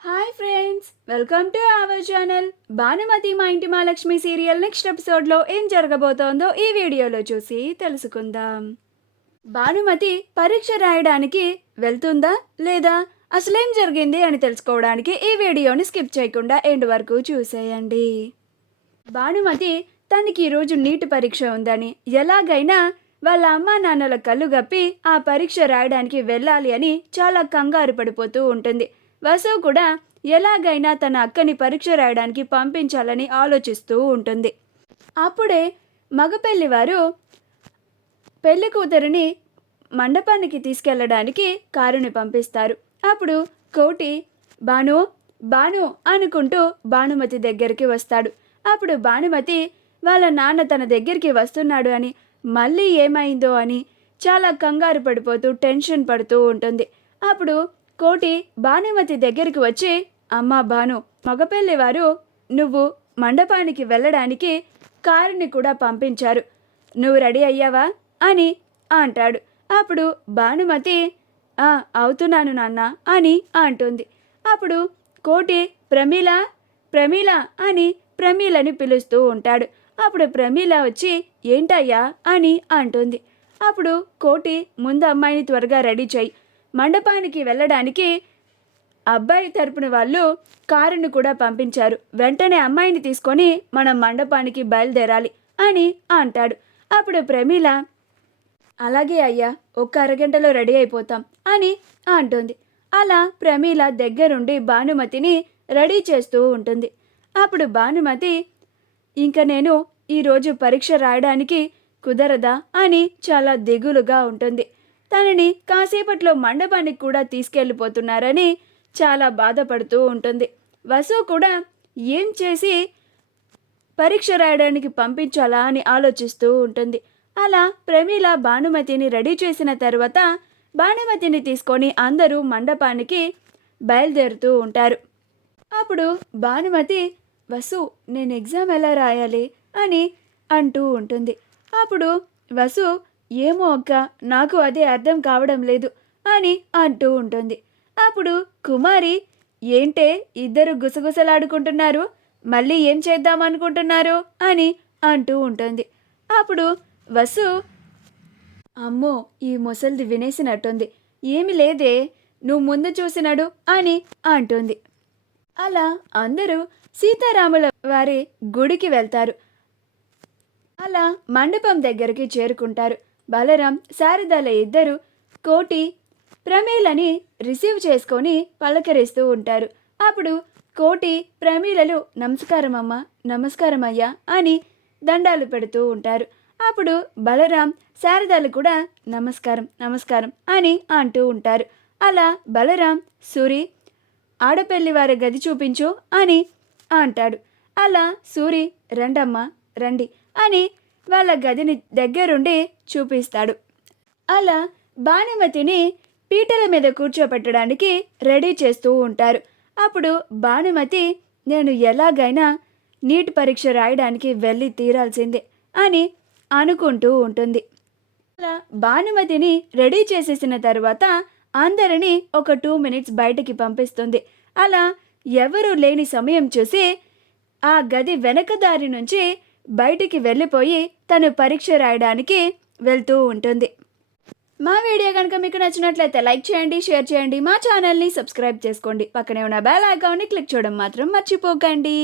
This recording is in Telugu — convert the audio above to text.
Hi friends, welcome to our channel. Bhanumathi మా ఇంటి మహాలక్ష్మి సీరియల్ నెక్స్ట్ ఎపిసోడ్లో ఏం జరగబోతోందో ఈ వీడియోలో చూసి తెలుసుకుందాం. భానుమతి పరీక్ష రాయడానికి వెళ్తుందా లేదా, అసలేం జరిగింది అని తెలుసుకోవడానికి ఈ వీడియోని స్కిప్ చేయకుండా ఎండ్ వరకు చూసేయండి. భానుమతి తనకి ఈరోజు నీట్ పరీక్ష ఉందని, ఎలాగైనా వాళ్ళ అమ్మా నాన్నల కళ్ళు గప్పి ఆ పరీక్ష రాయడానికి వెళ్ళాలి అని చాలా కంగారు పడిపోతూ ఉంటుంది. వసు కూడా ఎలాగైనా తన అక్కని పరీక్ష రాయడానికి పంపించాలని ఆలోచిస్తూ ఉంటుంది. అప్పుడే మగపెళ్లి వారు పెళ్లి కూతురిని మండపానికి తీసుకెళ్లడానికి కారుని పంపిస్తారు. అప్పుడు కోటి బాను బాను అనుకుంటూ భానుమతి దగ్గరికి వస్తాడు. అప్పుడు భానుమతి వాళ్ళ నాన్న తన దగ్గరికి వస్తున్నాడు అని, మళ్ళీ ఏమైందో అని చాలా కంగారు పడిపోతూ టెన్షన్ పడుతూ ఉంటుంది. అప్పుడు కోటి భానుమతి దగ్గరికి వచ్చి, అమ్మా భాను, మగపెళ్లి వారు నువ్వు మండపానికి వెళ్ళడానికి కారుని కూడా పంపించారు, నువ్వు రెడీ అయ్యావా అని అంటాడు. అప్పుడు భానుమతి అవుతున్నాను నాన్న అని అంటుంది. అప్పుడు కోటి ప్రమీల ప్రమీల అని ప్రమీలని పిలుస్తూ ఉంటాడు. అప్పుడు ప్రమీల వచ్చి ఏంటయ్యా అని అంటుంది. అప్పుడు కోటి ముందు అమ్మాయిని త్వరగా రెడీ చేయి, మండపానికి వెళ్ళడానికి అబ్బాయి తరపున వాళ్ళు కారును కూడా పంపించారు, వెంటనే అమ్మాయిని తీసుకొని మనం మండపానికి బయలుదేరాలి అని అంటాడు. అప్పుడు ప్రమీల అలాగే అయ్యా, ఒక్క అరగంటలో రెడీ అయిపోతాం అని అంటుంది. అలా ప్రమీల దగ్గరుండి భానుమతిని రెడీ చేస్తూ ఉంటుంది. అప్పుడు భానుమతి ఇంకా నేను ఈరోజు పరీక్ష రాయడానికి కుదరదా అని చాలా దిగులుగా ఉంటుంది. తనని కాసేపట్లో మండపానికి కూడా తీసుకెళ్ళిపోతున్నారని చాలా బాధపడుతూ ఉంటుంది. వసు కూడా ఏం చేసి పరీక్ష రాయడానికి పంపించాలా అని ఆలోచిస్తూ ఉంటుంది. అలా ప్రమీల భానుమతిని రెడీ చేసిన తర్వాత భానుమతిని తీసుకొని అందరూ మండపానికి బయలుదేరుతూ ఉంటారు. అప్పుడు భానుమతి వసు నేను ఎగ్జామ్ ఎలా రాయాలి అని అంటూ ఉంటుంది. అప్పుడు వసు ఏమో అక్క, నాకు అదే అర్థం కావడం లేదు అని అంటూ ఉంటుంది. అప్పుడు కుమారి ఏంటే ఇద్దరు గుసగుసలాడుకుంటున్నారు, మళ్ళీ ఏం చేద్దామనుకుంటున్నారు అని అంటూ ఉంటుంది. అప్పుడు వసు అమ్మో ఈ ముసలిది వినేసినట్టుంది, ఏమి లేదే, నువ్వు ముందు చూసినాడు అని అంటుంది. అలా అందరూ సీతారాముల వారి గుడికి వెళ్తారు. అలా మండపం దగ్గరికి చేరుకుంటారు. బలరాం శారదాల ఇద్దరు కోటి ప్రమీలని రిసీవ్ చేసుకొని పలకరిస్తూ ఉంటారు. అప్పుడు కోటి ప్రమీలలు నమస్కారం అమ్మా, నమస్కారం అయ్యా అని దండాలు పెడుతూ ఉంటారు. అప్పుడు బలరాం శారదాలు కూడా నమస్కారం నమస్కారం అని అంటూ ఉంటారు. అలా బలరాం సూరి ఆడపెళ్లి వారి గది చూపించు అని అంటాడు. అలా సూరి రండమ్మా రండి అని వాళ్ళ గదిని దగ్గరుండి చూపిస్తాడు. అలా భానుమతిని పీటల మీద కూర్చోపెట్టడానికి రెడీ చేస్తూ ఉంటారు. అప్పుడు భానుమతి నేను ఎలాగైనా నీట్ పరీక్ష రాయడానికి వెళ్ళి తీరాల్సిందే అని అనుకుంటూ ఉంటుంది. అలా భానుమతిని రెడీ చేసేసిన తర్వాత అందరినీ ఒక 2 minutes బయటికి పంపిస్తుంది. అలా ఎవరూ లేని సమయం చూసి ఆ గది వెనక దారి నుంచి బయటికి వెళ్ళిపోయి తను పరీక్ష రాయడానికి వెళ్తూ ఉంటుంది. మా వీడియో కనుక మీకు నచ్చినట్లయితే లైక్ చేయండి, షేర్ చేయండి, మా ఛానల్ని సబ్స్క్రైబ్ చేసుకోండి, పక్కనే ఉన్న బెల్ ఐకాన్ని క్లిక్ చేయడం మాత్రం మర్చిపోకండి.